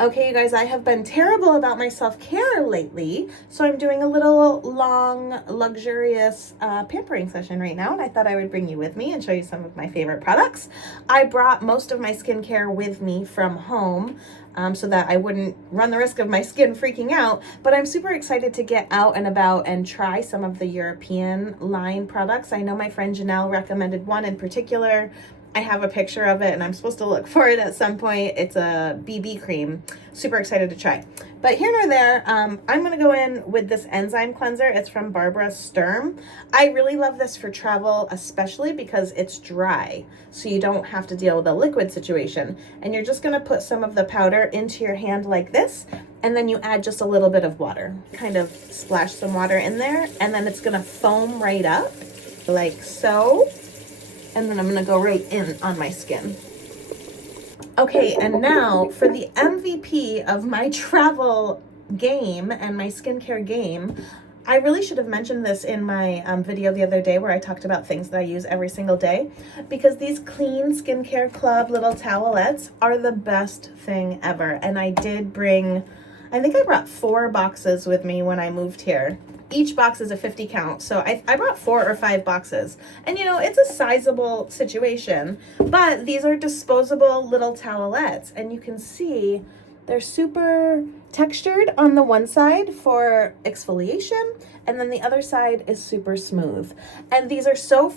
Okay, you guys, I have been terrible about my self-care lately, so I'm doing a little long, luxurious pampering session right now, and I thought I would bring you with me and show you some of my favorite products. I brought most of my skincare with me from home so that I wouldn't run the risk of my skin freaking out, but I'm super excited to get out and about and try some of the European line products. I know my friend Janelle recommended one in particular. I have a picture of it and I'm supposed to look for it at some point. It's a BB cream. Super excited to try. But here nor there, I'm going to go in with this enzyme cleanser. It's from Barbara Sturm. I really love this for travel, especially because it's dry. So you don't have to deal with a liquid situation. And you're just going to put some of the powder into your hand like this. And then you add just a little bit of water. Kind of splash some water in there. And then it's going to foam right up like so. And then I'm gonna go right in on my skin. Okay, and now for the MVP of my travel game and my skincare game, I really should have mentioned this in my video the other day where I talked about things that I use every single day, because these Clean Skincare Club little towelettes are the best thing ever. And I did bring, I think I brought 4 boxes with me when I moved here. Each box is a 50 count, so I brought 4 or 5 boxes. And you know, it's a sizable situation, but these are disposable little towelettes, and you can see they're super textured on the one side for exfoliation, and then the other side is super smooth. And these are so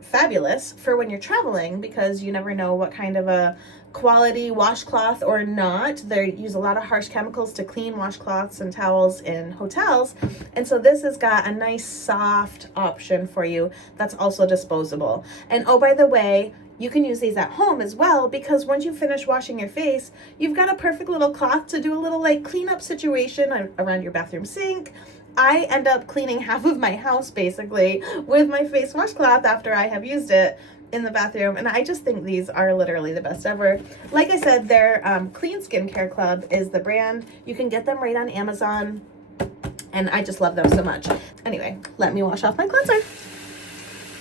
fabulous for when you're traveling, because you never know what kind of a quality washcloth or not. They use a lot of harsh chemicals to clean washcloths and towels in hotels. And so this has got a nice soft option for you that's also disposable. And oh, by the way, you can use these at home as well, because once you finish washing your face, you've got a perfect little cloth to do a little like cleanup situation around your bathroom sink. I end up cleaning half of my house basically with my face washcloth after I have used it in the bathroom, and I just think these are literally the best ever. Like I said, their Clean Skincare Club is the brand. You can get them right on Amazon, and I just love them so much. Anyway, let me wash off my cleanser. You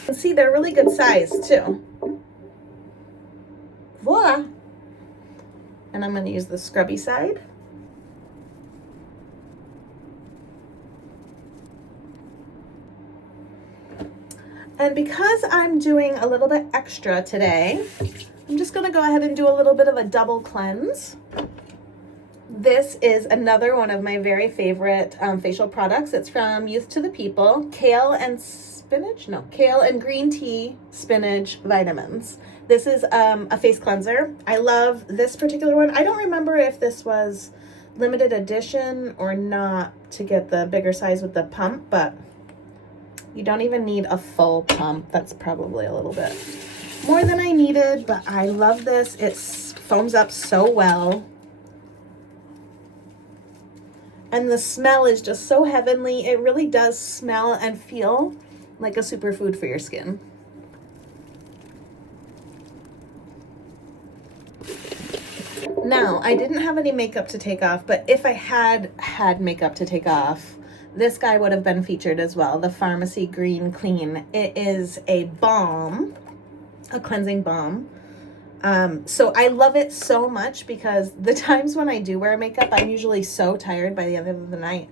can see they're really good size too. Voila! And I'm going to use the scrubby side. And because I'm doing a little bit extra today, I'm just gonna go ahead and do a little bit of a double cleanse. This is another one of my very favorite facial products. It's from Youth to the People, kale and green tea spinach vitamins. This is a face cleanser. I love this particular one. I don't remember if this was limited edition or not to get the bigger size with the pump, but you don't even need a full pump. That's probably a little bit more than I needed, but I love this. It foams up so well. And the smell is just so heavenly. It really does smell and feel like a superfood for your skin. Now, I didn't have any makeup to take off, but if I had makeup to take off, this guy would have been featured as well, the Pharmacy Green Clean. It is a balm, a cleansing balm. So I love it so much because the times when I do wear makeup, I'm usually so tired by the end of the night.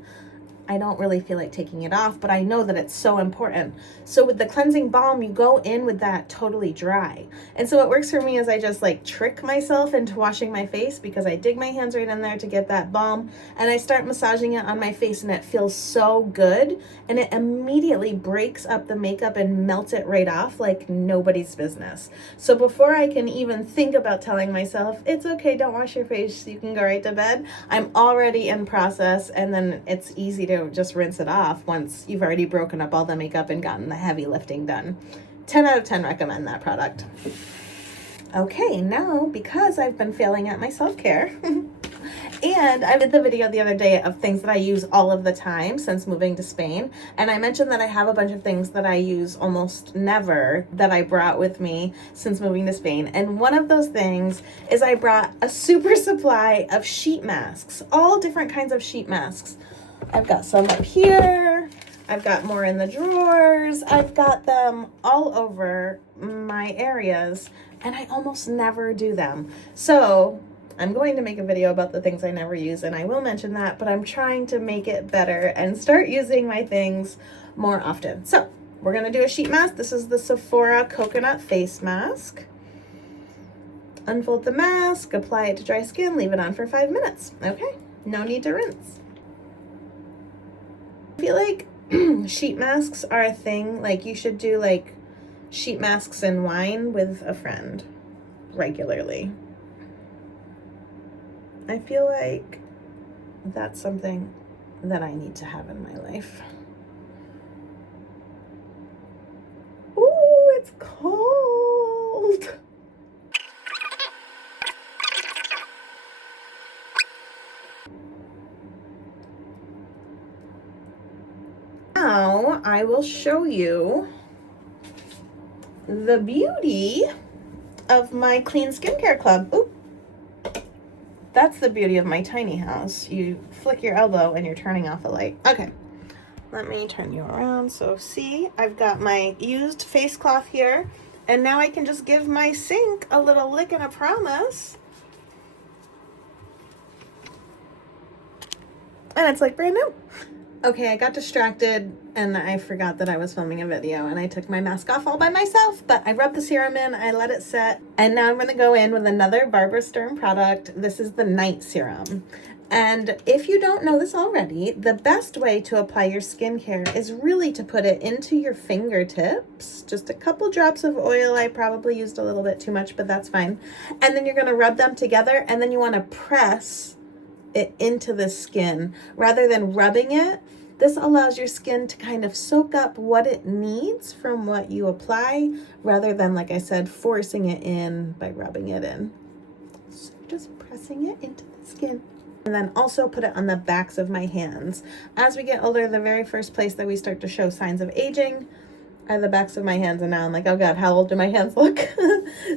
I don't really feel like taking it off, but I know that it's so important. So with the cleansing balm, you go in with that totally dry. And so what works for me is I just like trick myself into washing my face, because I dig my hands right in there to get that balm, and I start massaging it on my face, and it feels so good. And it immediately breaks up the makeup and melts it right off like nobody's business. So before I can even think about telling myself, it's okay, don't wash your face, you can go right to bed, I'm already in process, and then it's easy to just rinse it off once you've already broken up all the makeup and gotten the heavy lifting done. 10 out of 10 recommend that product. Okay, now because I've been failing at my self-care and I did the video the other day of things that I use all of the time since moving to Spain, and I mentioned that I have a bunch of things that I use almost never that I brought with me since moving to Spain. And one of those things is I brought a super supply of sheet masks, all different kinds of sheet masks. I've got some up here. I've got more in the drawers. I've got them all over my areas, and I almost never do them. So I'm going to make a video about the things I never use, and I will mention that, but I'm trying to make it better and start using my things more often. So we're gonna do a sheet mask. This is the Sephora Coconut Face Mask. Unfold the mask, apply it to dry skin, leave it on for 5 minutes. Okay, no need to rinse. I feel like sheet masks are a thing. Like, you should do like sheet masks and wine with a friend regularly. I feel like that's something that I need to have in my life. Ooh, it's cold. Now I will show you the beauty of my clean skincare club. Ooh. That's the beauty of my tiny house. You flick your elbow and you're turning off a light. Okay, let me turn you around. So see, I've got my used face cloth here, and now I can just give my sink a little lick and a promise. And it's like brand new. Okay, I got distracted and I forgot that I was filming a video, and I took my mask off all by myself, but I rubbed the serum in, I let it set, and now I'm gonna go in with another Barbara Sturm product. This is the night serum. And if you don't know this already, the best way to apply your skincare is really to put it into your fingertips. Just a couple drops of oil. I probably used a little bit too much, but that's fine. And then you're gonna rub them together, and then you wanna press it into the skin rather than rubbing it. This allows your skin to kind of soak up what it needs from what you apply, rather than, like I said, forcing it in by rubbing it in. So just pressing it into the skin. And then also put it on the backs of my hands. As we get older, the very first place that we start to show signs of aging are the backs of my hands, and now I'm like, oh God, how old do my hands look?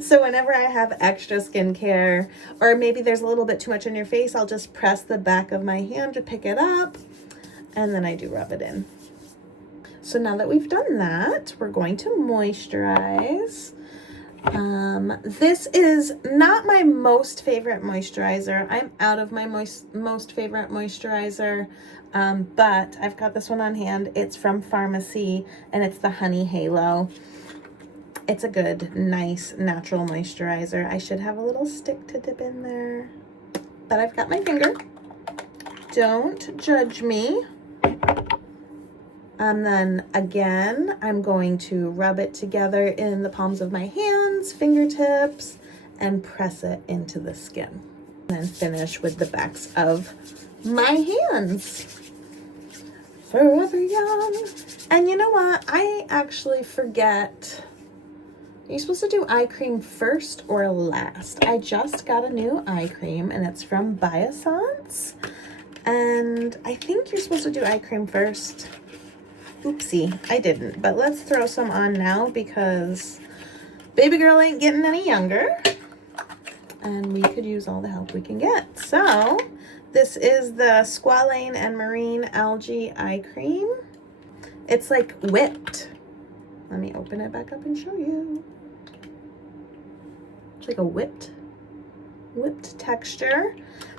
So whenever I have extra skincare, or maybe there's a little bit too much on your face, I'll just press the back of my hand to pick it up, and then I do rub it in. So now that we've done that, we're going to moisturize. This is not my most favorite moisturizer. I'm out of my most favorite moisturizer. But I've got this one on hand. It's from Pharmacy, and it's the Honey Halo. It's a good, nice, natural moisturizer. I should have a little stick to dip in there, but I've got my finger. Don't judge me. And then again, I'm going to rub it together in the palms of my hands, fingertips, and press it into the skin. And then finish with the backs of my hands. Forever young. And you know what? I actually forget. Are you supposed to do eye cream first or last? I just got a new eye cream, and it's from Biossance. And I think you're supposed to do eye cream first. Oopsie, I didn't. But let's throw some on now, because baby girl ain't getting any younger. And we could use all the help we can get. So this is the Squalane and Marine Algae Eye Cream. It's like whipped. Let me open it back up and show you. It's like a whipped texture.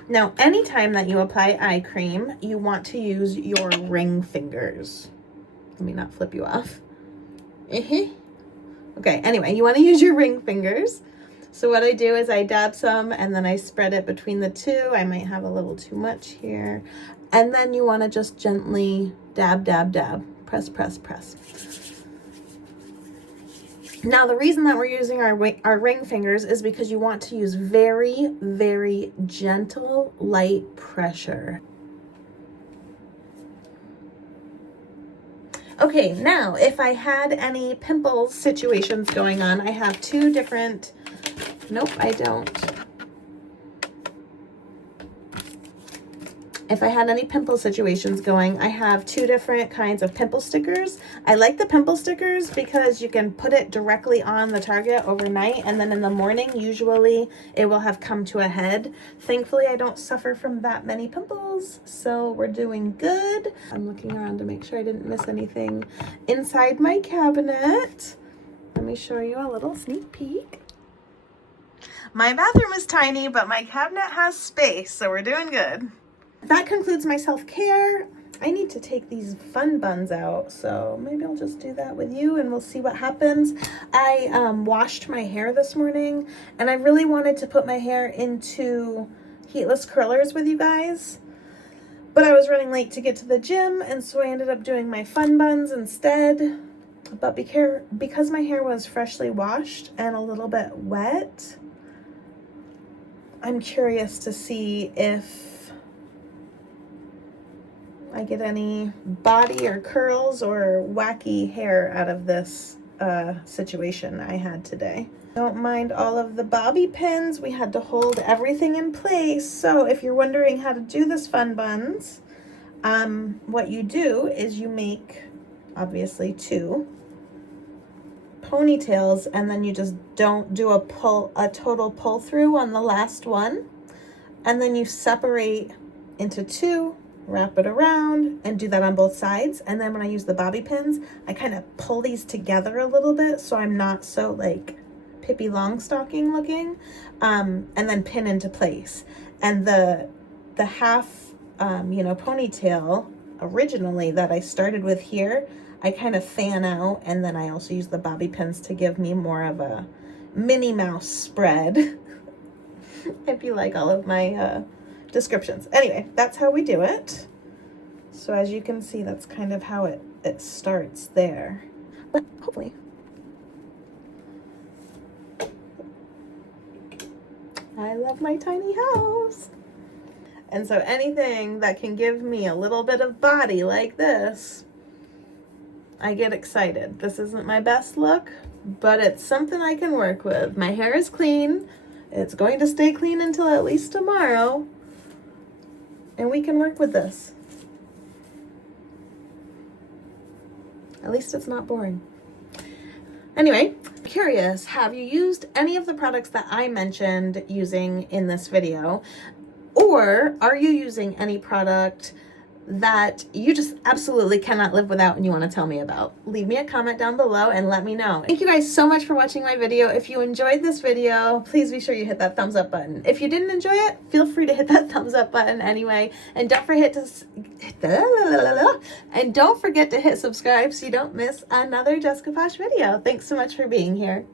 Now, anytime that you apply eye cream, you want to use your ring fingers. Let me not flip you off. Okay, anyway, you want to use your ring fingers. So what I do is I dab some, and then I spread it between the two. I might have a little too much here. And then you want to just gently dab, dab, dab. Press, press, press. Now, the reason that we're using our ring fingers is because you want to use very, very gentle, light pressure. Okay, now, if I had any pimples situations going on, I have two different... Nope, I don't. If I had any pimple situations going, I have two different kinds of pimple stickers. I like the pimple stickers because you can put it directly on the target overnight, and then in the morning, usually it will have come to a head. Thankfully, I don't suffer from that many pimples, so we're doing good. I'm looking around to make sure I didn't miss anything inside my cabinet. Let me show you a little sneak peek. My bathroom is tiny, but my cabinet has space, so we're doing good. That concludes my self-care. I need to take these fun buns out, so maybe I'll just do that with you and we'll see what happens. I washed my hair this morning, and I really wanted to put my hair into heatless curlers with you guys, but I was running late to get to the gym, and so I ended up doing my fun buns instead. But because my hair was freshly washed and a little bit wet, I'm curious to see if I get any body or curls or wacky hair out of this situation I had today. Don't mind all of the bobby pins. We had to hold everything in place. So if you're wondering how to do this fun buns, what you do is you make, obviously, 2 ponytails, and then you just don't do a total pull through on the last one, and then you separate into 2, wrap it around, and do that on both sides. And then when I use the bobby pins, I kind of pull these together a little bit so I'm not so like Pippi Longstocking looking, and then pin into place. And the half ponytail originally that I started with here, I kind of fan out, and then I also use the bobby pins to give me more of a Minnie Mouse spread. If you like all of my descriptions. Anyway, that's how we do it. So as you can see, that's kind of how it starts there. But hopefully. I love my tiny house. And so anything that can give me a little bit of body like this, I get excited. This isn't my best look, but it's something I can work with. My hair is clean. It's going to stay clean until at least tomorrow. And we can work with this. At least it's not boring. Anyway, curious, have you used any of the products that I mentioned using in this video? Or are you using any product that you just absolutely cannot live without and you want to tell me about? Leave me a comment down below and let me know. Thank you guys so much for watching my video. If you enjoyed this video, please be sure you hit that thumbs up button. If you didn't enjoy it, feel free to hit that thumbs up button anyway. And don't forget to hit subscribe so you don't miss another Jessica Posh video. Thanks so much for being here.